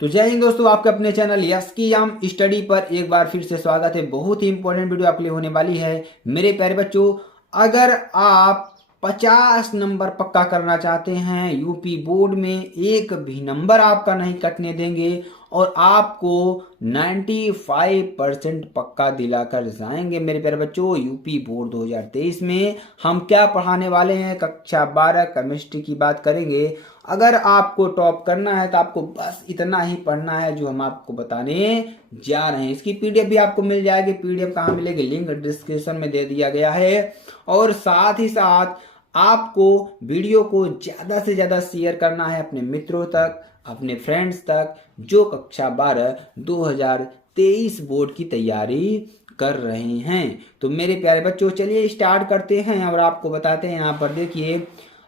तो जय हिंद दोस्तों, आपके अपने चैनल यस की याम स्टडी पर एक बार फिर से स्वागत है। बहुत ही इंपॉर्टेंट वीडियो आपके लिए होने वाली है मेरे प्यारे बच्चों। अगर आप 50 नंबर पक्का करना चाहते हैं यूपी बोर्ड में, एक भी नंबर आपका नहीं कटने देंगे और आपको 95% पक्का दिलाकर जाएंगे मेरे प्यारे बच्चों। यूपी बोर्ड 2023 में हम क्या पढ़ाने वाले हैं, कक्षा 12 केमिस्ट्री की बात करेंगे। अगर आपको टॉप करना है तो आपको बस इतना ही पढ़ना है जो हम आपको बताने जा रहे हैं। इसकी पीडीएफ भी आपको मिल जाएगी। पीडीएफ कहाँ मिलेगी, लिंक डिस्क्रिप्शन में दे दिया गया है। और साथ ही साथ आपको वीडियो को ज्यादा से ज्यादा शेयर करना है अपने मित्रों तक, अपने फ्रेंड्स तक जो कक्षा 12 2023 बोर्ड की तैयारी कर रहे हैं। तो मेरे प्यारे बच्चों चलिए स्टार्ट करते हैं और आपको बताते हैं। यहाँ पर देखिए,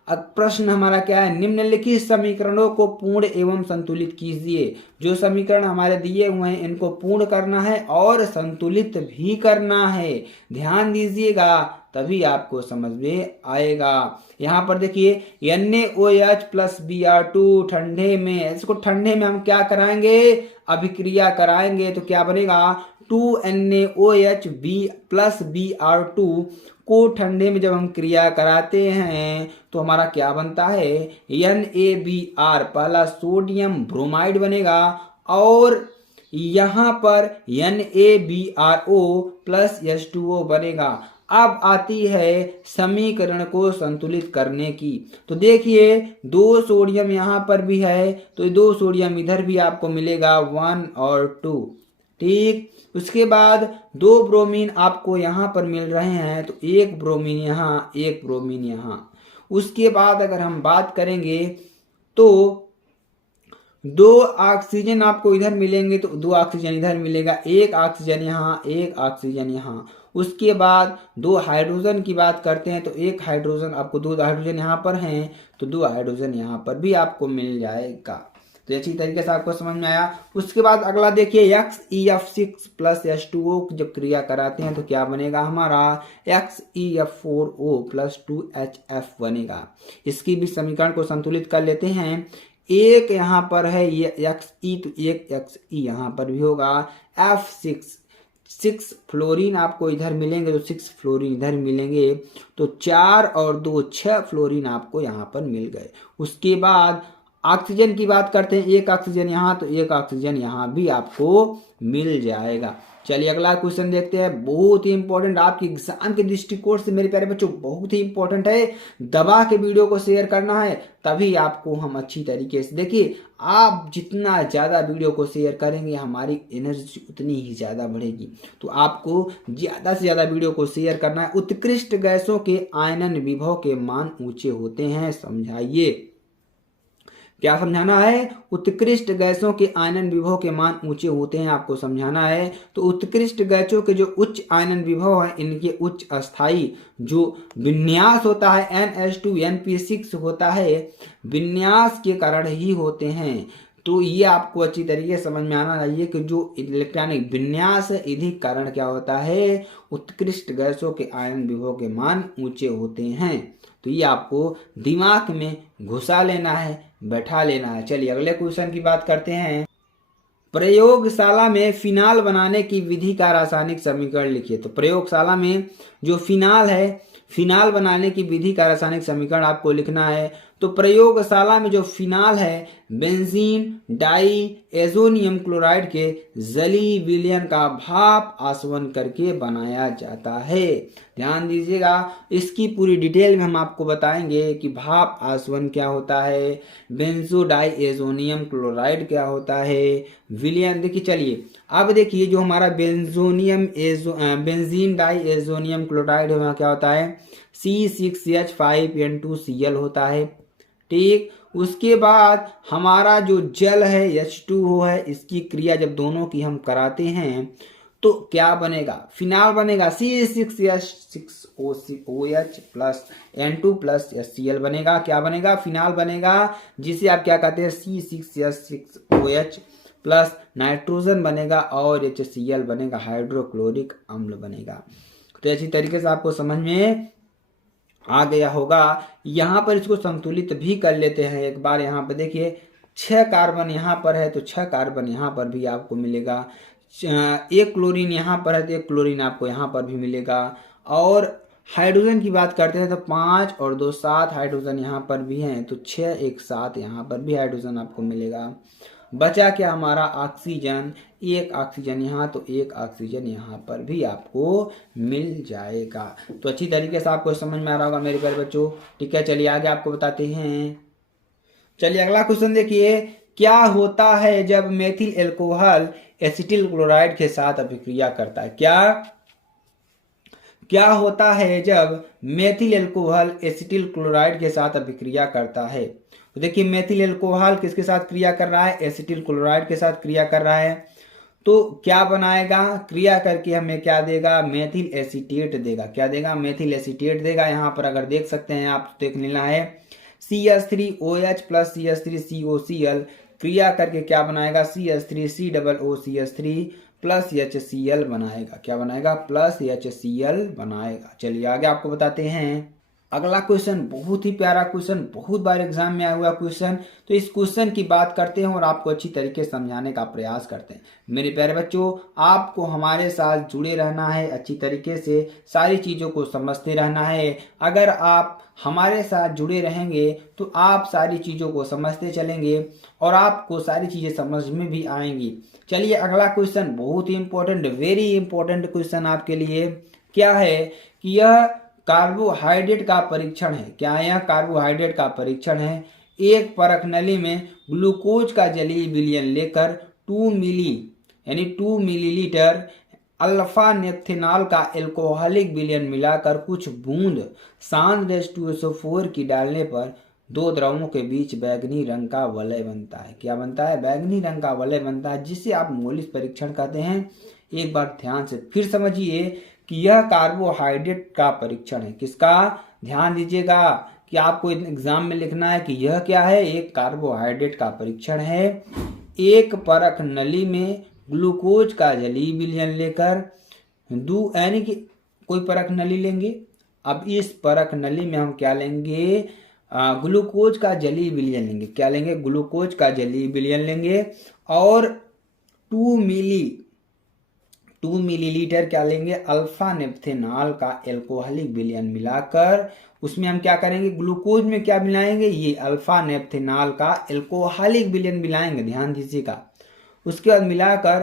अब प्रश्न हमारा क्या है, निम्नलिखित समीकरणों को पूर्ण एवं संतुलित कीजिए। जो समीकरण हमारे दिए हुए हैं इनको पूर्ण करना है और संतुलित भी करना है। ध्यान दीजिएगा तभी आपको समझ में आएगा। यहाँ पर देखिए NaOH प्लस Br2 ठंडे में, इसको ठंडे में हम क्या कराएंगे, अभिक्रिया कराएंगे। तो क्या बनेगा, 2NaOH प्लस Br2 को ठंडे में जब हम क्रिया कराते हैं तो हमारा क्या बनता है, NaBr, पहला सोडियम ब्रोमाइड बनेगा और यहाँ पर NaBrO प्लस H2O बनेगा। अब आती है समीकरण को संतुलित करने की। तो देखिए 2 सोडियम यहाँ पर भी है तो 2 सोडियम इधर भी आपको मिलेगा 1 और 2, ठीक। उसके बाद 2 ब्रोमीन आपको यहाँ पर मिल रहे हैं तो 1 ब्रोमीन यहाँ, 1 ब्रोमीन यहाँ। उसके बाद अगर हम बात करेंगे तो 2 ऑक्सीजन आपको इधर मिलेंगे तो 2 ऑक्सीजन इधर मिलेगा, 1 ऑक्सीजन यहाँ, 1 ऑक्सीजन यहाँ। उसके बाद 2 हाइड्रोजन की बात करते हैं तो 1 हाइड्रोजन आपको, 2 हाइड्रोजन यहाँ पर हैं तो 2 हाइड्रोजन यहाँ पर भी आपको मिल जाएगा। तो अच्छी तरीके से आपको समझ में आया। उसके बाद अगला देखिए XeF6 प्लस H2O जब क्रिया कराते हैं तो क्या बनेगा, हमारा XeF4O प्लस 2HF बनेगा। इसकी भी समीकरण को संतुलित कर लेते हैं। एक यहाँ पर है ये Xe तो एक Xe यहाँ पर भी होगा। F6 फ्लोरीन आपको इधर मिलेंगे तो 6 फ्लोरीन इधर मिलेंगे तो 4 और 2 6 फ्लोरीन आपको यहाँ पर मिल गए। उसके बाद ऑक्सीजन की बात करते हैं, 1 ऑक्सीजन यहाँ तो 1 ऑक्सीजन यहाँ भी आपको मिल जाएगा। चलिए अगला क्वेश्चन देखते हैं, बहुत ही इंपॉर्टेंट आपके एग्जाम के दृष्टिकोण से मेरे प्यारे बच्चों बहुत ही इंपॉर्टेंट है। दबा के वीडियो को शेयर करना है तभी आपको हम अच्छी तरीके से, देखिए आप जितना ज्यादा वीडियो को शेयर करेंगे हमारी एनर्जी उतनी ही ज्यादा बढ़ेगी। तो आपको ज्यादा से ज्यादा वीडियो को शेयर करना है। उत्कृष्ट गैसों के आयनन विभव के मान ऊंचे होते हैं, समझाइए। क्या समझाना है, उत्कृष्ट गैसों के आयनन विभव के मान ऊंचे होते हैं, आपको समझाना है। तो उत्कृष्ट गैसों के जो उच्च आयनन विभव है इनके उच्च अस्थाई जो विन्यास होता है NH2NP6 होता है, विन्यास के कारण ही होते हैं। तो ये आपको अच्छी तरीके से समझ में आना चाहिए कि जो इलेक्ट्रॉनिक विन्यास है इसी कारण क्या होता है, उत्कृष्ट गैसों के आयनन विभव के मान ऊंचे होते हैं। तो ये आपको दिमाग में घुसा लेना है, बैठा लेना है। चलिए अगले क्वेश्चन की बात करते हैं। प्रयोगशाला में फिनाल बनाने की विधि का रासायनिक समीकरण लिखिए। तो प्रयोगशाला में जो फिनाल है, फिनाल बनाने की विधि का रासायनिक समीकरण आपको लिखना है। तो प्रयोगशाला में जो फिनाल है बेंजीन डाई एजोनियम क्लोराइड के जली विलयन का भाप आसवन करके बनाया जाता है। ध्यान दीजिएगा, इसकी पूरी डिटेल में हम आपको बताएंगे कि भाप आसवन क्या होता है, बेंजो डाई एजोनियम क्लोराइड क्या होता है, विलयन। देखिए चलिए अब देखिए जो हमारा बेंजीन डाई एजोनियम क्लोराइड है क्या होता है, C6H5N2Cl होता है, ठीक। उसके बाद हमारा जो जल है H2O है, इसकी क्रिया जब दोनों की हम कराते हैं तो क्या बनेगा, फिनाल बनेगा C6H6OH plus N2 plus HCl बनेगा। क्या बनेगा, फिनाल बनेगा, जिसे आप क्या कहते हैं C6H6OH प्लस नाइट्रोजन बनेगा और HCl बनेगा, हाइड्रोक्लोरिक अम्ल बनेगा। तो अच्छी तरीके से आपको समझ में आ गया होगा। यहाँ पर इसको संतुलित भी कर लेते हैं एक बार। यहाँ पे देखिए 6 कार्बन यहाँ पर है तो 6 कार्बन यहाँ पर भी आपको मिलेगा। 1 क्लोरीन यहाँ पर है तो 1 क्लोरीन आपको यहाँ पर भी मिलेगा। और हाइड्रोजन की बात करते हैं तो 5 और 2 7 हाइड्रोजन यहाँ पर भी हैं तो 6 1 7 यहाँ पर भी हाइड्रोजन आपको मिलेगा। बचा क्या हमारा ऑक्सीजन, 1 ऑक्सीजन यहाँ तो 1 ऑक्सीजन यहाँ पर भी आपको मिल जाएगा। तो अच्छी तरीके से आपको समझ में आ रहा होगा मेरे प्यारे बच्चों। ठीक है, चलिए आगे आपको बताते हैं। चलिए अगला क्वेश्चन देखिए, क्या होता है जब मेथिल एल्कोहल एसिटिल क्लोराइड के साथ अभिक्रिया करता है? क्या होता है जब मेथिल एल्कोहल एसिटिल क्लोराइड के साथ अभिक्रिया करता है? तो देखिए मेथिल एल्कोहल किसके साथ क्रिया कर रहा है? एसिटिल क्लोराइड के साथ क्रिया कर रहा है। तो क्या बनाएगा? क्रिया करके हमें क्या देगा? मेथिल एसीटेट देगा। क्या देगा? मेथिल एसीटेट देगा। यहाँ पर अगर देख सकते हैं आप, देख लेना है CH3OH प्लस CH3COCl क्रिया करके क्या बनाएगा? CH3COOCH3 प्लस HCl बनाएगा। क्या बनाएगा? प्लस HCl बनाएगा। चलिए आगे आपको बताते हैं। अगला क्वेश्चन बहुत ही प्यारा क्वेश्चन, बहुत बार एग्जाम में आया हुआ क्वेश्चन। तो इस क्वेश्चन की बात करते हैं और आपको अच्छी तरीके से समझाने का प्रयास करते हैं। मेरे प्यारे बच्चों, आपको हमारे साथ जुड़े रहना है, अच्छी तरीके से सारी चीज़ों को समझते रहना है। अगर आप हमारे साथ जुड़े रहेंगे तो आप सारी चीज़ों को समझते चलेंगे और आपको सारी चीज़ें समझ में भी आएंगी। चलिए अगला क्वेश्चन बहुत ही इंपॉर्टेंट, वेरी इंपॉर्टेंट क्वेश्चन आपके लिए। क्या है कि यह कार्बोहाइड्रेट का परीक्षण है। क्या है? यह कार्बोहाइड्रेट का परीक्षण है। एक परख नली में ग्लूकोज का जलीय विलयन लेकर 2 मिलीलीटर अल्फा नेप्थेनॉल का एल्कोहलिक विलयन मिलाकर कुछ बूंद सांद्र H2SO4 की डालने पर 2 द्रवों के बीच बैंगनी रंग का वलय बनता है। क्या बनता है? बैंगनी रंग का वलय बनता है, जिसे आप मौलिक परीक्षण कहते हैं। एक बार ध्यान से फिर समझिए कि यह कार्बोहाइड्रेट का परीक्षण है। किसका? ध्यान दीजिएगा कि आपको एग्जाम में लिखना है कि यह क्या है? एक कार्बोहाइड्रेट का परीक्षण है। एक परख नली में ग्लूकोज का जलीय विलयन लेकर यानी कि कोई परख नली लेंगे। अब इस परख नली में हम क्या लेंगे? ग्लूकोज का जलीय विलयन लेंगे। क्या लेंगे? ग्लूकोज का जलीय विलयन लेंगे और 2 मिलीलीटर क्या लेंगे? अल्फा नेप्थेनॉल का एल्कोहलिक विलयन मिलाकर उसमें हम क्या करेंगे? ग्लूकोज में क्या मिलाएंगे? ये अल्फा नेप्थेनॉल का एल्कोहलिक विलयन मिलाएंगे। ध्यान दीजिएगा। उसके बाद मिलाकर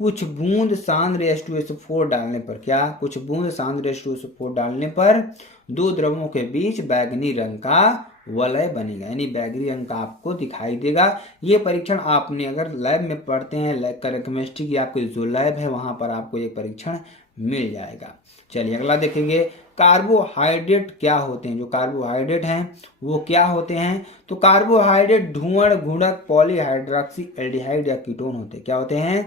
कुछ बूंद सांद्र H2SO4 डालने पर, क्या? कुछ बूंद सांद्र H2SO4 डालने पर 2 द्रवों के बीच बैंगनी रंग का वलय बनेगा, यानी बैंगनी रंग का आपको दिखाई देगा। ये परीक्षण आपने अगर लैब में पढ़ते हैं, केमिस्ट्री की आपकी जो लैब है वहां पर आपको ये परीक्षण मिल जाएगा। चलिए अगला देखेंगे, कार्बोहाइड्रेट क्या होते हैं? जो कार्बोहाइड्रेट हैं वो क्या होते हैं? तो कार्बोहाइड्रेट ध्रुवण गुणक पॉलीहाइड्रोक्सी एल्डिहाइड या कीटोन होते हैं। क्या होते हैं?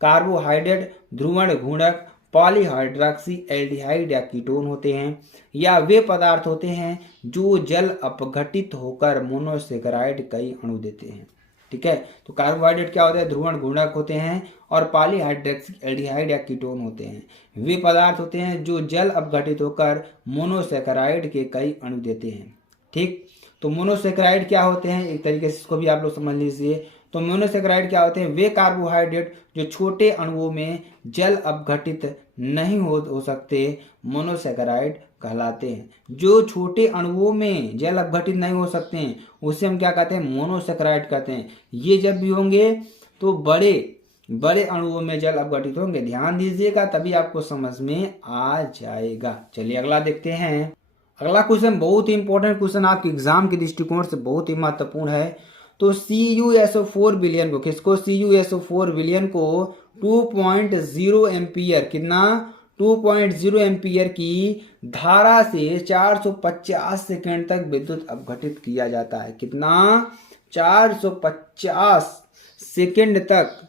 कार्बोहाइड्रेट ध्रुवण गुणक पॉलीहाइड्रोक्सी एल्डिहाइड या कीटोन होते हैं, या वे पदार्थ होते हैं जो जल अपघटित होकर मोनोसेकेराइड कई अणु देते हैं। ठीक है, तो कार्बोहाइड्रेट क्या होते हैं? ध्रुवण गुणक होते हैं और पॉलीहाइड्रोक्सी एल्डिहाइड या कीटोन होते हैं। वे पदार्थ होते हैं जो जल अपघटित होकर मोनोसेकेराइड के कई अणु देते हैं। ठीक, तो मोनोसेकेराइड क्या होते हैं? एक तरीके से इसको भी आप लोग समझ लीजिए। तो मोनोसेकेराइड क्या होते हैं? वे कार्बोहाइड्रेट जो छोटे अणुओं में जल अपघटित नहीं हो सकते, मोनोसेकेराइड कहलाते हैं। जो छोटे अणुओं में जल अपघटित नहीं हो सकते हैं उसे हम क्या कहते हैं? मोनोसेकेराइड कहते हैं। ये जब भी होंगे तो बड़े अणुओं में जल अपघटित होंगे। ध्यान दीजिएगा, तभी आपको समझ में आ जाएगा। चलिए अगला देखते हैं। अगला क्वेश्चन बहुत ही इंपॉर्टेंट क्वेश्चन, आपके एग्जाम के दृष्टिकोण से बहुत ही महत्वपूर्ण है। तो CuSO4 विलयन को, किसको? CuSO4 विलयन को 2.0 एम्पियर, कितना? 2.0 एम्पियर की धारा से 450 सेकेंड तक विद्युत अपघटित किया जाता है। कितना? 450 सेकेंड तक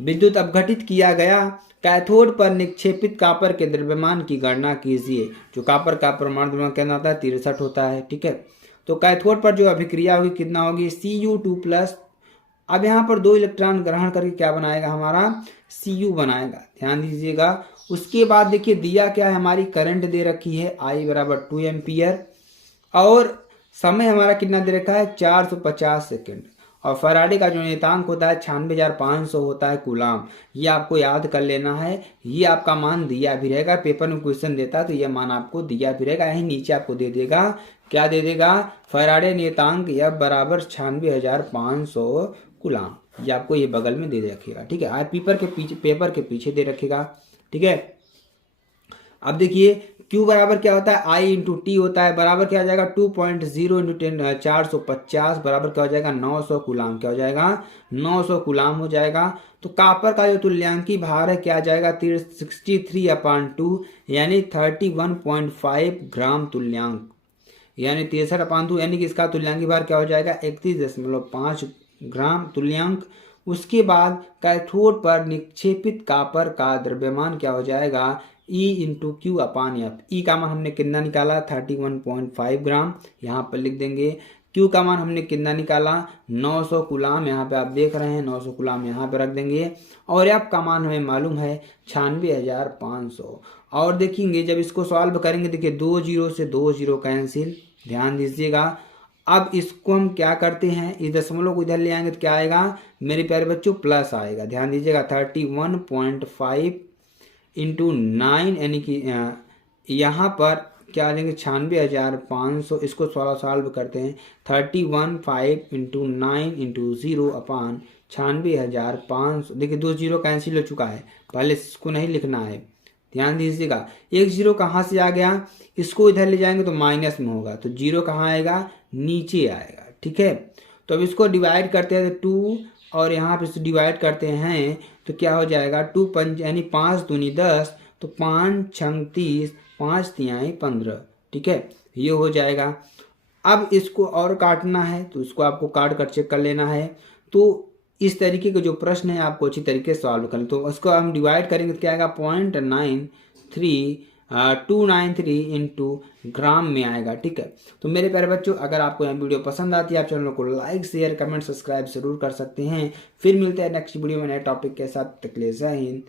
विद्युत अपघटित किया गया। कैथोड पर निक्षेपित कॉपर के द्रव्यमान की गणना कीजिए। जो कॉपर का परमाणु द्रव्यमान कितना होता है? 63 होता है। ठीक है, तो कैथोड पर जो अभिक्रिया होगी कितना होगी? Cu2+। अब यहाँ पर 2 इलेक्ट्रॉन ग्रहण करके क्या बनाएगा? हमारा Cu बनाएगा। ध्यान दीजिएगा। उसके बाद देखिए दिया क्या है? हमारी करंट दे रखी है I = 2 एम्पियर और समय हमारा कितना दे रखा है? 450 सेकेंड। और फराडे का जो नियतांक होता है 96,500 होता है कूलाम। ये आपको याद कर लेना है। ये आपका मान दिया भी रहेगा, पेपर में क्वेश्चन देता है तो ये मान आपको दिया भी रहेगा। यही नीचे आपको दे देगा, क्या दे देगा, फराडे नियतांक F बराबर 96,500 कूलाम। ये आपको ये बगल में दे रखेगा, ठीक है। पेपर के पीछे दे रखेगा, ठीक है। अब देखिए Q बराबर क्या होता है, I इंटू टी होता है, बराबर क्या हो जाएगा 2.0 इंटू 10 450 बराबर क्या हो जाएगा 900 कूलाम। क्या हो जाएगा 900 कूलाम हो जाएगा। तो कापर का जो तुल्यांकी भार है क्या आ जाएगा 63/2 यानी 31.5 ग्राम तुल्यांक, यानी 63/2 यानी कि इसका तुल्यांकी भार क्या हो जाएगा 31.5 ग्राम तुल्यांक। उसके बाद कैथोड पर निक्षेपित कापर का द्रव्यमान क्या हो जाएगा E into Q upon F. ई का मान हमने कितना निकाला 31.5 ग्राम, यहाँ पर लिख देंगे। क्यू का मान हमने कितना निकाला 900 कूलाम, यहाँ पे आप देख रहे हैं 900 कूलाम यहाँ पे रख देंगे। और एफ का मान हमें मालूम है 96,500। और देखेंगे जब इसको सॉल्व करेंगे, देखिए 2 0 से 2 0 कैंसिल, ध्यान दीजिएगा। अब इसको हम क्या करते हैं, इस दशमलव को इधर ले आएंगे तो क्या आएगा मेरे प्यारे बच्चों प्लस आएगा। ध्यान दीजिएगा 31.5 इंटू 9 यानी कि यहाँ पर क्या आ जाएंगे 96,500। इसको सॉल्व करते हैं 31.5 इंटू 9 इंटू 0 अपान 96,500। देखिए 2 0 कैंसिल हो चुका है, पहले इसको नहीं लिखना है, ध्यान दीजिएगा। 1 0 कहाँ से आ गया, इसको इधर ले जाएंगे तो माइनस में होगा, तो 0 कहाँ आएगा नीचे आएगा, ठीक है। तो अब इसको डिवाइड करते हैं तो 2 और यहाँ पे डिवाइड करते हैं तो क्या हो जाएगा 2 5 यानी 5 दूनी 10, तो 5 6 30, 5 तिहाई 15, ठीक है, ये हो जाएगा। अब इसको और काटना है तो इसको आपको काट कर चेक कर लेना है। तो इस तरीके के जो प्रश्न है आपको अच्छी तरीके से सॉल्व करें। तो उसको हम डिवाइड करेंगे तो क्या आएगा 0.293 इंटू ग्राम में आएगा, ठीक है। तो मेरे प्यारे बच्चों अगर आपको यह वीडियो पसंद आती है आप चैनल को लाइक शेयर कमेंट सब्सक्राइब जरूर कर सकते हैं। फिर मिलते हैं नेक्स्ट वीडियो में नए टॉपिक के साथ। तक के लिए जय हिंद।